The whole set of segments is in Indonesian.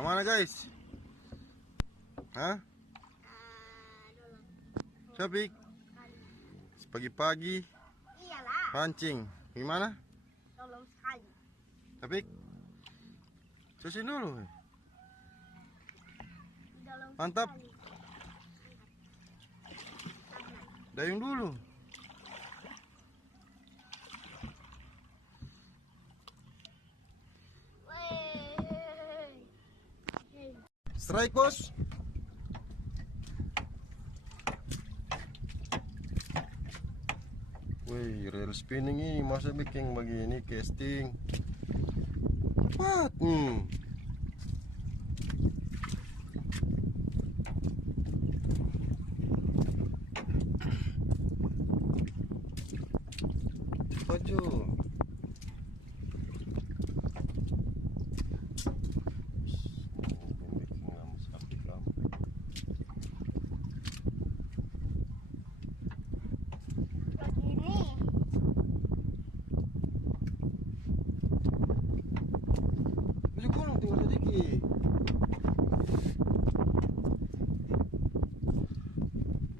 Kemana guys? Hah? Capik? Pagi-pagi Iyalah. pancing. Gimana? Tolong sekali. Capik? Susun dulu. Tolong Mantap. sekali. Dayung dulu. Wey. Strike bos. Wih, reel spinning ini masa bikin begini casting. Cepat. Maju. Begini. Maju gulung tinggal sedikit.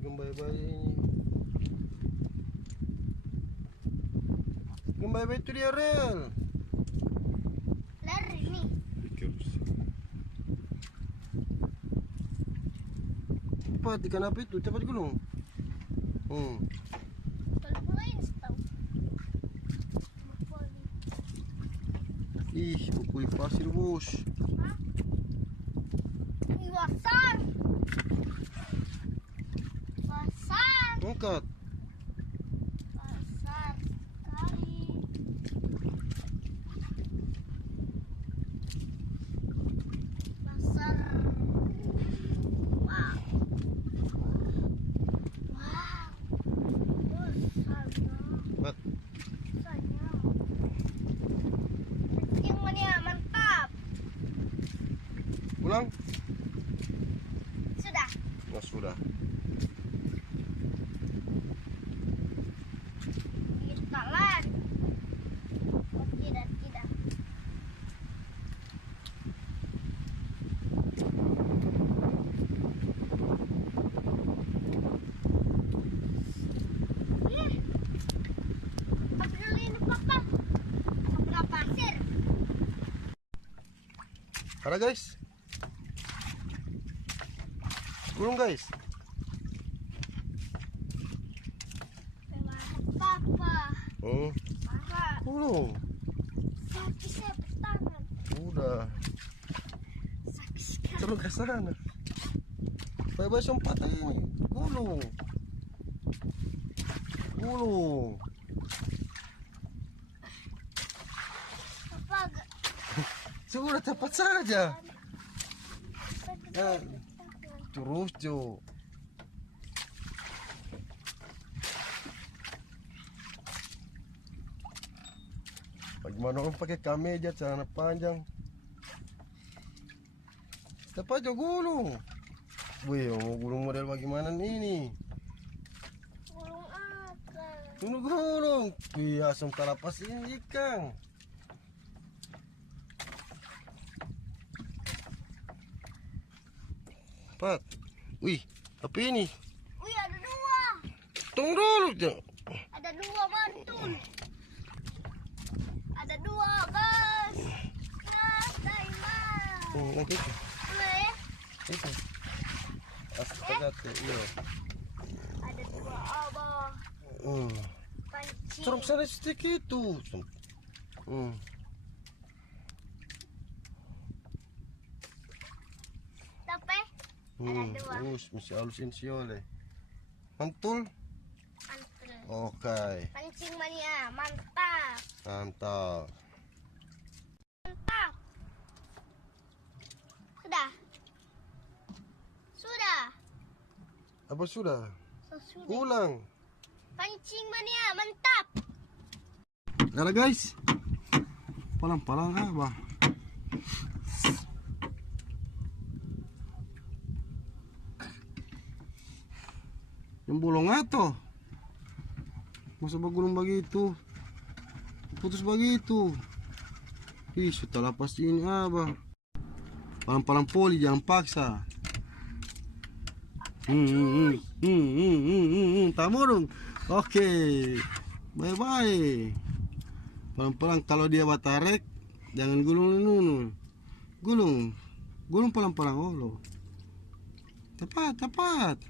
Gembai-bai ini. Gembai-bai itu dia rel. Lari nih. Cepat ikan apa itu? Cepat gulung. Kalau mulai tahu. Ih, bukui pasir bos. Iwasan. Besar. Angkat. Besar sekali. Besar. Wow. Wow. Besarnya. Cepat. Besarnya. Yang mana mantap. Pulang. Sudah. Nah, sudah. Kita lan. Oh, tidak. Ambil ini papa. Ambil pasir. Ada guys. Gulung guys. Papa. Papa. Gulung. Sakit saya tangan. Udah. Sakit sekali. Terus ke sana. Bye-bye sempat ini. Gulung. Gulung. Papa agak. Sudah cepat saja. Ya. Terus Jo. Bagaimana orang pakai kameja celana panjang? Siapa aja gulung? Wih, mau gulung model bagaimana ini? Gulung apa? Gulung. Wih, asam kalapas ini ikan. Pat. Wih, apa ini? Wih, ada dua. Tunggu dulu, Jo. Ada dua mantul. Ada dua, guys. Nanti itu. Boleh ya? Itu. Astaga, iya. Ada dua abah. Pancing. Suruh sana sedikit itu. Sampai ada dua. Terus mesti halusin si oleh. Mantul. Mantul. Oke. Pancing mania, mantap. Mantap. Mantap. Sudah. Sudah. Apa sudah? Sudah. Pulang. Pancing mania, mantap. Ada guys. Palang-palang apa? Yang bolong atau? Masa bagulung begitu? Putus begitu. Ih, setelah pasti ini abang. Pelan-pelan poli, jangan paksa. Tamurung. Oke. Bye-bye. Pelan-pelan, kalau dia batarek jangan gulung. Gulung pelan-pelan. Oh, tepat.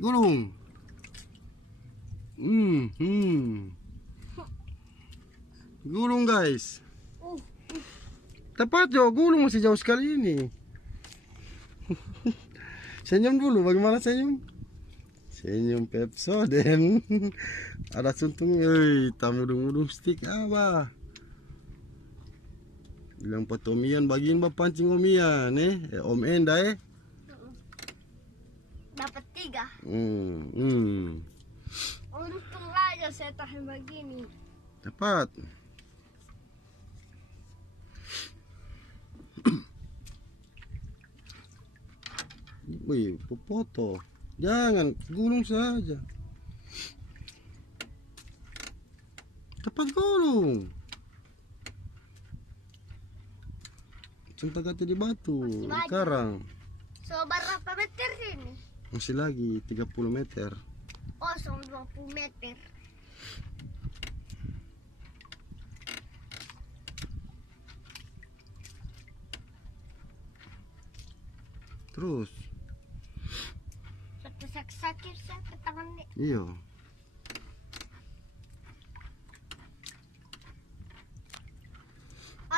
Gulung. Gulung guys. Tepat Jo, gulung masih jauh sekali ini. Senyum dulu, bagaimana senyum? Senyum Pepsodent. Ada suntung, tamudung-mudung stick apa? Bilang patomian, bagiin ba pancing omian Om Enda Dapat 3. Untung aja saya tahan begini. Tepat. Wih, foto. Jangan, gulung saja. Tepat gulung. Cinta kata di batu, di karang. So berapa meter ini? Masih lagi 30 meter. Oh, so 20 meter. Terus. Sakit saya ke tangan nih. Iya.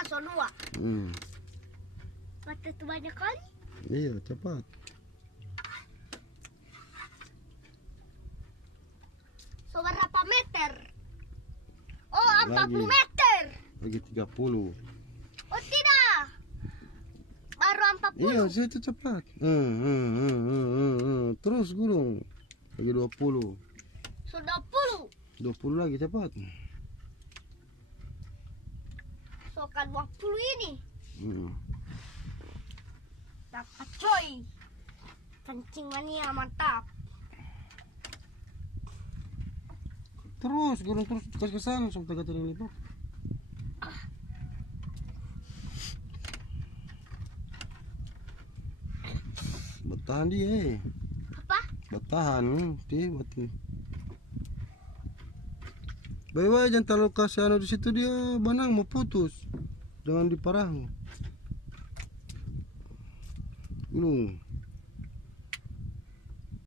So 2. Mata itu banyak kali. Iya, cepat. So berapa meter? Oh, 40 Lagi. meter. Lagi 30. Oh tidak. Baru 40. Iya, situ cepat. Terus gulung. Lagi 20. So 20. 20 lagi cepat. So kan 20 ini. Dapat coy. Kencing mania mantap. Terus gulung terus ke sana sampai kata lipat. Bertahan dia. Apa? Bertahan dia mati. Bye-bye, jangan terlalu kasih anu di situ, dia benang mau putus. Jangan diparahu. Gulung.